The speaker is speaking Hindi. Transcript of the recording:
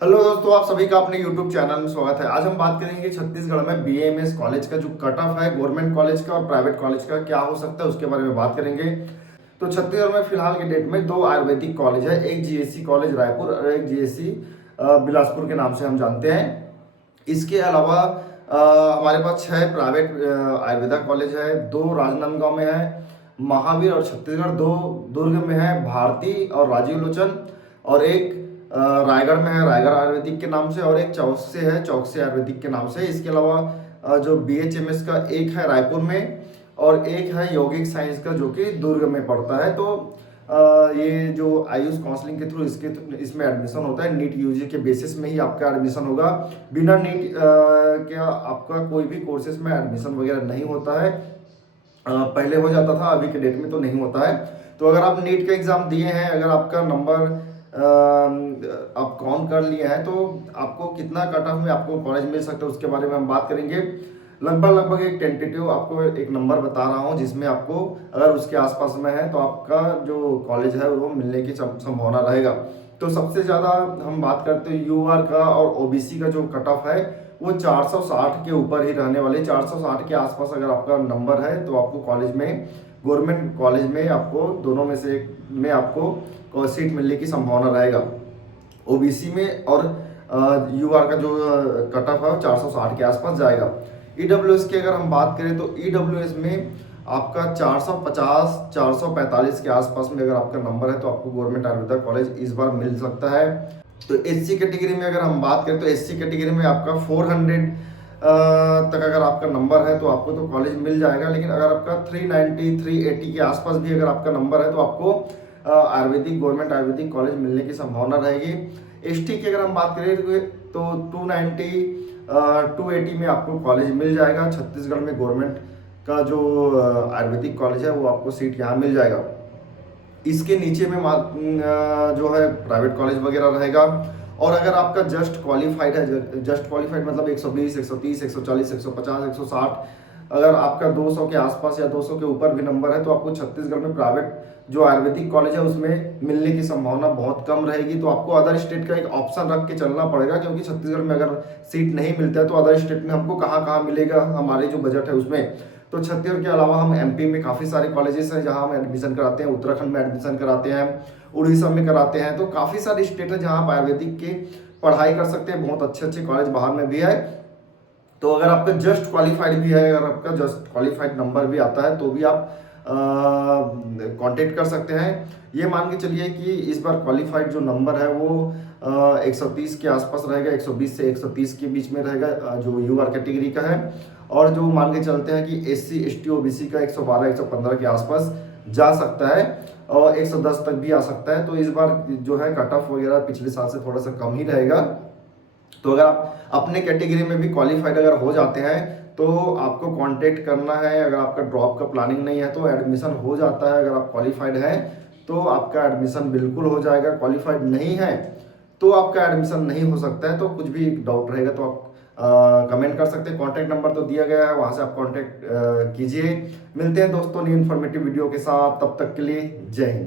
हेलो दोस्तों, आप सभी का अपने YouTube चैनल में स्वागत है। आज हम बात करेंगे छत्तीसगढ़ में बीएमएस कॉलेज का जो कट ऑफ है गवर्नमेंट कॉलेज का और प्राइवेट कॉलेज का क्या हो सकता है उसके बारे में बात करेंगे। तो छत्तीसगढ़ में फिलहाल के डेट में दो आयुर्वेदिक कॉलेज है, एक जीएससी कॉलेज रायपुर और एक जीएससी बिलासपुर के नाम से हम जानते हैं। इसके अलावा हमारे पास 6 प्राइवेट आयुर्वेदा कॉलेज है, 2 राजनांदगांव में है, महावीर और छत्तीसगढ़, 2 दुर्ग में है, भारती और राजीव लोचन, और एक रायगढ़ में है रायगढ़ आयुर्वेदिक के नाम से, और एक चौक से है चौकसी आयुर्वेदिक के नाम से। इसके अलावा जो बीएचएमएस का एक है रायपुर में और एक है यौगिक साइंस का जो कि दुर्ग में पड़ता है। तो ये जो आयुष काउंसलिंग के थ्रू इसमें एडमिशन होता है, नीट यूजी के बेसिस में ही आपका एडमिशन होगा। बिना नीट के आपका कोई भी कोर्सेज में एडमिशन वगैरह नहीं होता है। पहले हो जाता था, अभी के डेट में तो नहीं होता है। तो अगर आप नीट का एग्जाम दिए हैं, अगर आपका नंबर आप काउंट कर लिए हैं, तो आपको कितना कट ऑफ में आपको कॉलेज मिल सकता है उसके बारे में हम बात करेंगे। लगभग एक टेंटेटिव आपको एक नंबर बता रहा हूँ जिसमें आपको अगर उसके आसपास में है तो आपका जो कॉलेज है वो मिलने की संभावना रहेगा। तो सबसे ज़्यादा हम बात करते हैं यूआर का और ओबीसी का जो कट ऑफ है वो 460 के ऊपर ही रहने वाले, 460 के आसपास अगर आपका नंबर है तो आपको कॉलेज में, गवर्नमेंट कॉलेज में आपको दोनों में से एक में आपको सीट मिलने की संभावना रहेगा, ओबीसी में। और यूआर का जो कट ऑफ है वो 460 के आसपास जाएगा। ईडब्ल्यूएस की अगर हम बात करें तो ईडब्ल्यूएस में आपका 450 445 के आसपास में अगर आपका नंबर है तो आपको गवर्नमेंट आयुर्वेदा कॉलेज इस बार मिल सकता है। तो एससी कैटेगरी में अगर हम बात करें तो एससी कैटेगरी में आपका 400 तक अगर आपका नंबर है तो आपको तो कॉलेज मिल जाएगा। लेकिन अगर आपका 390 380 के आसपास भी अगर आपका नंबर है तो आपको आयुर्वेदिक, गवर्नमेंट आयुर्वेदिक कॉलेज मिलने की संभावना रहेगी। एसटी की अगर हम बात करें तो 290 280 में आपको कॉलेज मिल जाएगा। छत्तीसगढ़ में गवर्नमेंट का जो आयुर्वेदिक कॉलेज है वो आपको सीट यहाँ मिल जाएगा। इसके नीचे में जो है प्राइवेट कॉलेज वगैरह रहेगा। और अगर आपका जस्ट क्वालिफाइड है, जस्ट क्वालिफाइड मतलब 120 130 140 150 160, अगर आपका 200 के आसपास या 200 के ऊपर भी नंबर है तो आपको छत्तीसगढ़ में प्राइवेट जो आयुर्वेदिक कॉलेज है उसमें मिलने की संभावना बहुत कम रहेगी। तो आपको अदर स्टेट का एक ऑप्शन रख के चलना पड़ेगा, क्योंकि छत्तीसगढ़ में अगर सीट नहीं मिलता है तो अदर स्टेट में हमको कहाँ कहाँ मिलेगा, हमारे जो बजट है उसमें। तो छत्तीसगढ़ के अलावा हम एमपी में काफ़ी सारे कॉलेजेस हैं जहाँ हम एडमिशन कराते हैं, उत्तराखंड में एडमिशन कराते हैं, उड़ीसा में कराते हैं। तो काफ़ी सारे स्टेट है जहाँ आप आयुर्वेदिक की पढ़ाई कर सकते हैं। बहुत अच्छे अच्छे कॉलेज बाहर में भी है। तो अगर आपका जस्ट क्वालिफाइड भी है, अगर आपका जस्ट क्वालिफाइड नंबर भी आता है तो भी आप कांटेक्ट कर सकते हैं। ये मान के चलिए कि इस बार क्वालिफाइड जो नंबर है वो 130 के आसपास रहेगा, 120 से 130 के बीच में रहेगा जो यूआर कैटेगरी का है। और जो मान के चलते हैं कि एससी एसटी ओबीसी का 112 115 के आसपास जा सकता है और 110 तक भी आ सकता है। तो इस बार जो है कट ऑफ वगैरह पिछले साल से थोड़ा सा कम ही रहेगा। तो अगर आप अपने कैटेगरी में भी क्वालिफाइड अगर हो जाते हैं तो आपको कांटेक्ट करना है। अगर आपका ड्रॉप का प्लानिंग नहीं है तो एडमिशन हो जाता है। अगर आप क्वालिफाइड हैं तो आपका एडमिशन बिल्कुल हो जाएगा, क्वालिफाइड नहीं है तो आपका एडमिशन नहीं हो सकता है। तो कुछ भी डाउट रहेगा तो आप कमेंट कर सकते हैं। कॉन्टैक्ट नंबर तो दिया गया है, वहाँ से आप कॉन्टैक्ट कीजिए। मिलते हैं दोस्तों न्यू इन्फॉर्मेटिव वीडियो के साथ, तब तक के लिए जय हिंद।